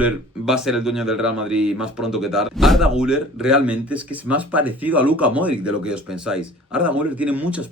Güler va a ser el dueño del Real Madrid más pronto que tarde. Arda Güler realmente es que es más parecido a Luka Modric de lo que os pensáis. Arda Güler tiene muchas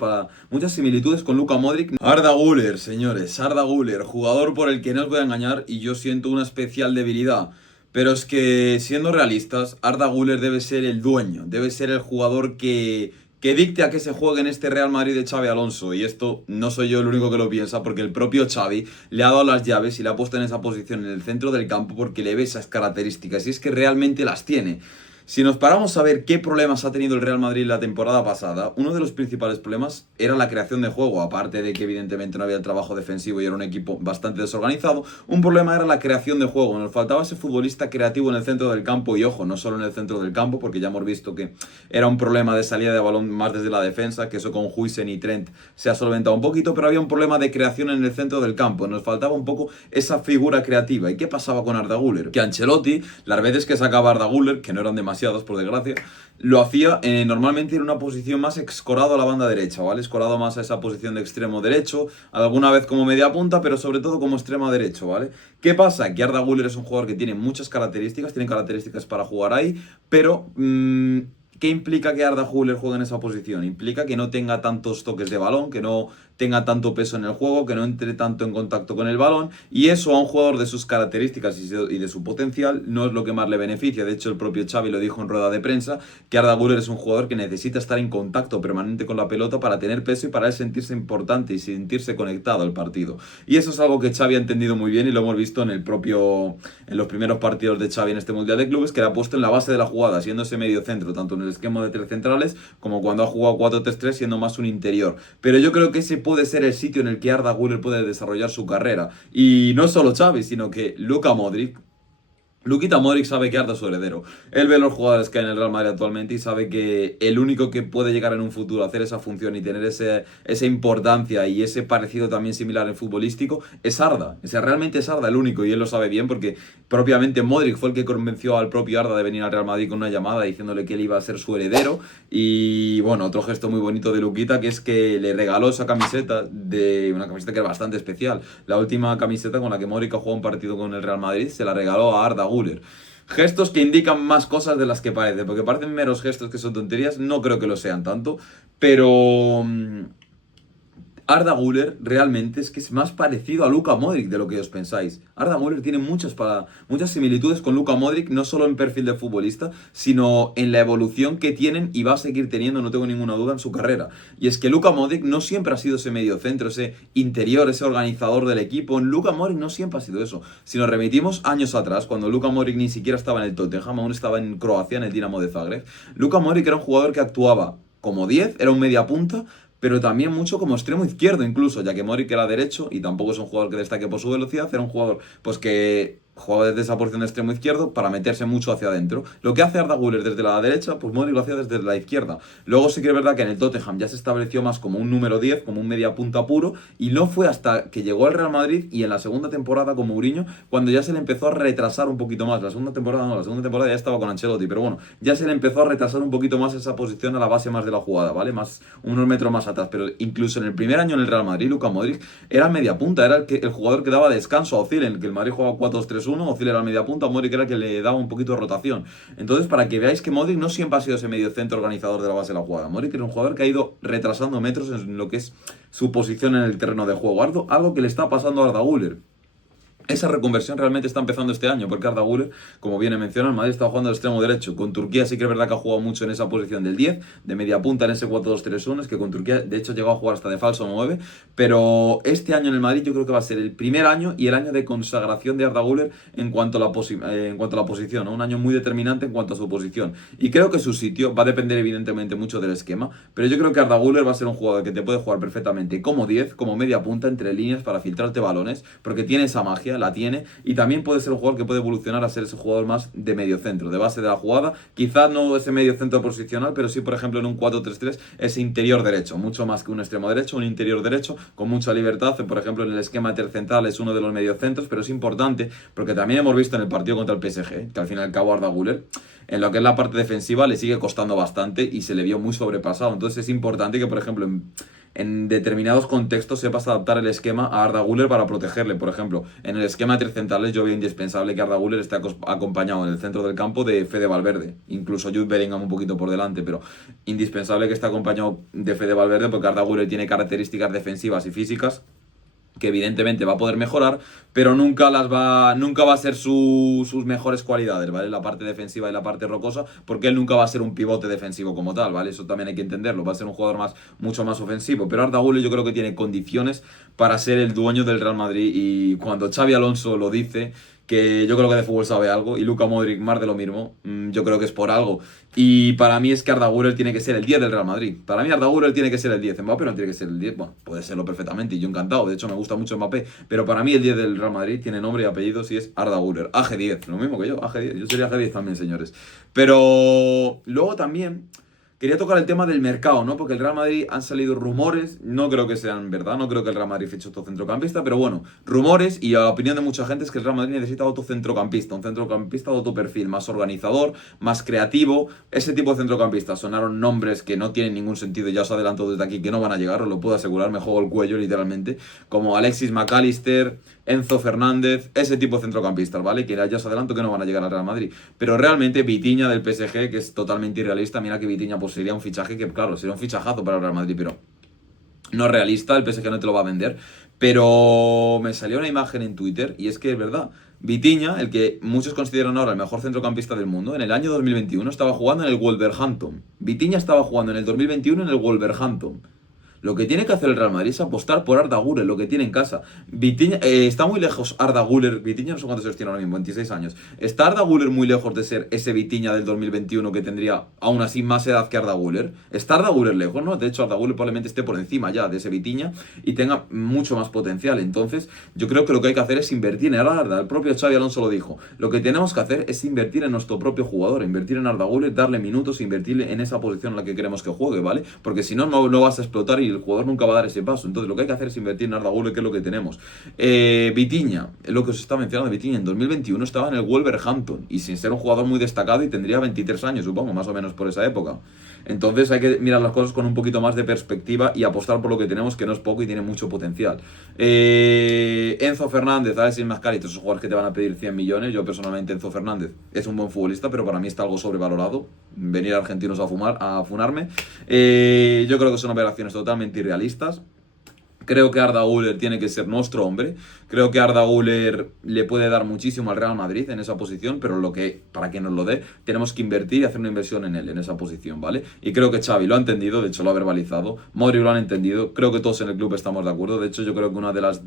similitudes con Luka Modric. Arda Güler, señores, Arda Güler, jugador por el que no os voy a engañar y yo siento una especial debilidad. Pero es que, siendo realistas, Arda Güler debe ser el dueño, debe ser el jugador que dicte a que se juegue en este Real Madrid de Xabi Alonso. Y esto no soy yo el único que lo piensa, porque el propio Xavi le ha dado las llaves y le ha puesto en esa posición en el centro del campo porque le ve esas características y es que realmente las tiene. Si nos paramos a ver qué problemas ha tenido el Real Madrid la temporada pasada, uno de los principales problemas era la creación de juego, aparte de que evidentemente no había el trabajo defensivo y era un equipo bastante desorganizado. Un problema era la creación de juego, nos faltaba ese futbolista creativo en el centro del campo y ojo, no solo en el centro del campo, porque ya hemos visto que era un problema de salida de balón más desde la defensa, que eso con Huijsen y Trent se ha solventado un poquito, pero había un problema de creación en el centro del campo, nos faltaba un poco esa figura creativa. ¿Y qué pasaba con Arda Güler? Que Ancelotti, las veces que sacaba a Arda Güler, que no eran demasiados por desgracia, lo hacía normalmente en una posición más escorado a la banda derecha, ¿vale? Escorado más a esa posición de extremo derecho, alguna vez como media punta, pero sobre todo como extremo derecho, ¿vale? ¿Qué pasa? Que Arda Güler es un jugador que tiene muchas características, tiene características para jugar ahí, pero ¿qué implica que Arda Güler juegue en esa posición? Implica que no tenga tantos toques de balón, que no tenga tanto peso en el juego, que no entre tanto en contacto con el balón, y eso a un jugador de sus características y de su potencial no es lo que más le beneficia. De hecho, el propio Xavi lo dijo en rueda de prensa, que Arda Güler es un jugador que necesita estar en contacto permanente con la pelota para tener peso y para él sentirse importante y sentirse conectado al partido. Y eso es algo que Xavi ha entendido muy bien y lo hemos visto en los primeros partidos de Xavi en este Mundial de Clubes, que le ha puesto en la base de la jugada, siendo ese medio centro, tanto en el esquema de tres centrales como cuando ha jugado 4-3-3, siendo más un interior. Pero yo creo que ese puede ser el sitio en el que Arda Güler puede desarrollar su carrera. Y no solo Xavi, sino que Luka Modric. Luquita Modric sabe que Arda es su heredero. Él ve los jugadores que hay en el Real Madrid actualmente y sabe que el único que puede llegar en un futuro a hacer esa función y tener esa importancia y ese parecido también similar en futbolístico es Arda. O sea, realmente es Arda el único y él lo sabe bien porque propiamente Modric fue el que convenció al propio Arda de venir al Real Madrid con una llamada diciéndole que él iba a ser su heredero. Y bueno, otro gesto muy bonito de Luquita, que es que le regaló esa camiseta, una camiseta que es bastante especial. La última camiseta con la que Modric ha jugado un partido con el Real Madrid se la regaló a Arda Güler. Gestos que indican más cosas de las que parece, porque parecen meros gestos que son tonterías, no creo que lo sean tanto, pero Arda Güler realmente es que es más parecido a Luka Modric de lo que os pensáis. Arda Güler tiene muchas similitudes con Luka Modric, no solo en perfil de futbolista, sino en la evolución que tienen y va a seguir teniendo, no tengo ninguna duda, en su carrera. Y es que Luka Modric no siempre ha sido ese mediocentro, ese interior, ese organizador del equipo. Luka Modric no siempre ha sido eso. Si nos remitimos años atrás, cuando Luka Modric ni siquiera estaba en el Tottenham, aún estaba en Croacia, en el Dinamo de Zagreb, Luka Modric era un jugador que actuaba como 10, era un media punta, pero también mucho como extremo izquierdo incluso, ya que Modric era derecho y tampoco es un jugador que destaque por su velocidad, era un jugador pues que jugaba desde esa posición de extremo izquierdo para meterse mucho hacia adentro. Lo que hace Arda Güler desde la derecha, pues Modric lo hacía desde la izquierda. Luego sí que es verdad que en el Tottenham ya se estableció más como un número 10, como un media punta puro, y no fue hasta que llegó al Real Madrid y en la segunda temporada con Mourinho, cuando ya se le empezó a retrasar un poquito más. La segunda temporada ya estaba con Ancelotti, pero bueno, ya se le empezó a retrasar un poquito más esa posición a la base más de la jugada, ¿vale? Más unos metros más atrás, pero incluso en el primer año en el Real Madrid, Luka Modric era media punta, era el jugador que daba descanso a Özil, en el que el Madrid jugaba 4-2-3-1, Özil era media punta, Modric era el que le daba un poquito de rotación. Entonces, para que veáis que Modric no siempre ha sido ese medio centro organizador de la base de la jugada. Modric es un jugador que ha ido retrasando metros en lo que es su posición en el terreno de juego, algo que le está pasando a Arda Güler. Esa reconversión realmente está empezando este año, porque Arda Güler, como viene mencionado, el Madrid está jugando de extremo derecho. Con Turquía sí que es verdad que ha jugado mucho en esa posición del 10, de media punta en ese 4-2-3-1, es que con Turquía de hecho llegó a jugar hasta de falso 9, pero este año en el Madrid yo creo que va a ser el primer año y el año de consagración de Arda Güler en cuanto a la posición, ¿no? Un año muy determinante en cuanto a su posición. Y creo que su sitio va a depender evidentemente mucho del esquema, pero yo creo que Arda Güler va a ser un jugador que te puede jugar perfectamente como 10, como media punta, entre líneas para filtrarte balones, porque tiene esa magia, la tiene, y también puede ser un jugador que puede evolucionar a ser ese jugador más de medio centro, de base de la jugada, quizás no ese medio centro posicional, pero sí por ejemplo en un 4-3-3 ese interior derecho, mucho más que un extremo derecho, un interior derecho con mucha libertad. Por ejemplo en el esquema tercentral es uno de los mediocentros, pero es importante porque también hemos visto en el partido contra el PSG que al fin y al cabo Arda Güler en lo que es la parte defensiva le sigue costando bastante y se le vio muy sobrepasado. Entonces es importante que por ejemplo en determinados contextos sepas adaptar el esquema a Arda Güler para protegerle. Por ejemplo, en el esquema de tres centrales yo veo indispensable que Arda Güler esté acompañado en el centro del campo de Fede Valverde, incluso Jude Bellingham un poquito por delante, pero indispensable que esté acompañado de Fede Valverde porque Arda Güler tiene características defensivas y físicas que evidentemente va a poder mejorar, pero nunca va a ser sus mejores cualidades, ¿vale? La parte defensiva y la parte rocosa, porque él nunca va a ser un pivote defensivo como tal, ¿vale? Eso también hay que entenderlo, va a ser un jugador mucho más ofensivo, pero Arda Güler yo creo que tiene condiciones para ser el dueño del Real Madrid, y cuando Xabi Alonso lo dice, que yo creo que de fútbol sabe algo, y Luka Modric más de lo mismo, yo creo que es por algo. Y para mí es que Arda Güler tiene que ser el 10 del Real Madrid. Para mí Arda Güler tiene que ser el 10. Mbappé no tiene que ser el 10. Bueno, puede serlo perfectamente y yo encantado. De hecho, me gusta mucho Mbappé. Pero para mí el 10 del Real Madrid tiene nombre y apellidos y es Arda Güler. AG10, lo mismo que yo, AG10. Yo sería AG10 también, señores. Pero luego también quería tocar el tema del mercado, ¿no? Porque el Real Madrid han salido rumores, no creo que sean verdad, no creo que el Real Madrid fiche otro centrocampista, pero bueno, rumores, y a la opinión de mucha gente es que el Real Madrid necesita otro centrocampista, un centrocampista de otro perfil, más organizador, más creativo, ese tipo de centrocampistas. Sonaron nombres que no tienen ningún sentido, ya os adelanto desde aquí que no van a llegar, os lo puedo asegurar, me juego el cuello literalmente, como Alexis McAllister, Enzo Fernández, ese tipo de centrocampistas, ¿vale? Que ya os adelanto que no van a llegar al Real Madrid. Pero realmente Vitinha del PSG, que es totalmente irrealista, mira que Vitinha pues sería un fichaje que, claro, sería un fichajazo para el Real Madrid, pero no es realista, el PSG no te lo va a vender. Pero me salió una imagen en Twitter y es que es verdad. Vitinha, el que muchos consideran ahora el mejor centrocampista del mundo, en el año 2021 estaba jugando en el Wolverhampton. Vitinha estaba jugando en el 2021 en el Wolverhampton. Lo que tiene que hacer el Real Madrid es apostar por Arda Güler, lo que tiene en casa. Vitinha, está muy lejos Arda Güler. Vitinha no sé cuántos años tiene ahora mismo, 26 años. ¿Está Arda Güler muy lejos de ser ese Vitinha del 2021 que tendría aún así más edad que Arda Güler? ¿Está Arda Güler lejos? ¿No? De hecho, Arda Güler probablemente esté por encima ya de ese Vitinha y tenga mucho más potencial. Entonces, yo creo que lo que hay que hacer es invertir en Arda. El propio Xabi Alonso lo dijo. Lo que tenemos que hacer es invertir en nuestro propio jugador, invertir en Arda Güler, darle minutos, invertirle en esa posición en la que queremos que juegue, ¿vale? Porque si no, no vas a explotar y el jugador nunca va a dar ese paso. Entonces lo que hay que hacer es invertir en Arda Güler, que es lo que tenemos. Vitinha, lo que os está mencionando, Vitinha en 2021 estaba en el Wolverhampton y sin ser un jugador muy destacado y tendría 23 años, supongo, más o menos por esa época. Entonces hay que mirar las cosas con un poquito más de perspectiva y apostar por lo que tenemos, que no es poco y tiene mucho potencial. Enzo Fernández, Alexis McAllister, esos jugadores que te van a pedir 100 millones. Yo personalmente Enzo Fernández es un buen futbolista, pero para mí está algo sobrevalorado. Venir a argentinos a funarme. Yo creo que son operaciones totalmente irrealistas. Creo que Arda Güler tiene que ser nuestro hombre. Creo que Arda Güler le puede dar muchísimo al Real Madrid en esa posición, pero para que nos lo dé, tenemos que invertir y hacer una inversión en él, en esa posición, ¿vale? Y creo que Xavi lo ha entendido, de hecho lo ha verbalizado. Modric lo han entendido. Creo que todos en el club estamos de acuerdo. De hecho, yo creo que una de las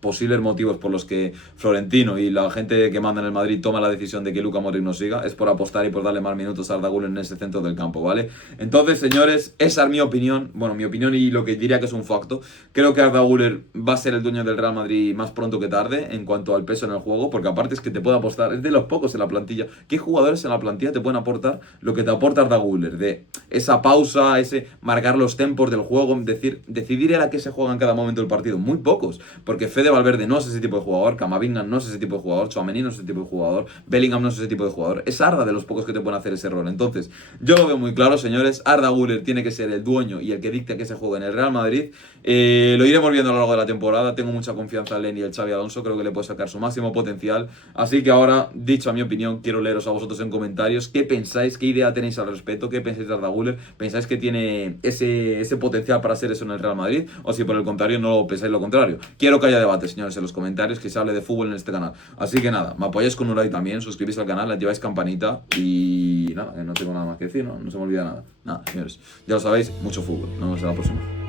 posibles motivos por los que Florentino y la gente que manda en el Madrid toma la decisión de que Luka Modric no siga es por apostar y por darle más minutos a Arda Güler en ese centro del campo, ¿vale? Entonces, señores, esa es mi opinión, bueno, mi opinión y lo que diría que es un facto. Creo que Arda Güler va a ser el dueño del Real Madrid más pronto que tarde en cuanto al peso en el juego, porque aparte es que te puede apostar, es de los pocos en la plantilla. ¿Qué jugadores en la plantilla te pueden aportar lo que te aporta Arda Güler? De esa pausa, ese marcar los tempos del juego, decidir a qué se juega en cada momento del partido. Muy pocos, porque Fede Valverde no es ese tipo de jugador, Camavinga no es ese tipo de jugador, Tchouaméni no es ese tipo de jugador, Bellingham no es ese tipo de jugador. Es Arda de los pocos que te pueden hacer ese rol. Entonces, yo lo veo muy claro, señores. Arda Güler tiene que ser el dueño y el que dicte que se juegue en el Real Madrid. Lo iremos viendo a lo largo de la temporada. Tengo mucha confianza en Len y el Xabi Alonso. Creo que le puede sacar su máximo potencial. Así que ahora, dicho a mi opinión, quiero leeros a vosotros en comentarios qué pensáis, qué idea tenéis al respecto, qué pensáis de Arda Güler. ¿Pensáis que tiene ese potencial para ser eso en el Real Madrid? O si por el contrario no pensáis lo contrario. Quiero que haya debate, señores, en los comentarios, que se hable de fútbol en este canal. Así que nada, me apoyáis con un like también, suscribís al canal, activáis campanita y nada, no tengo nada más que decir, no se me olvida nada. Nada, señores, ya lo sabéis, mucho fútbol. Nos vemos en la próxima.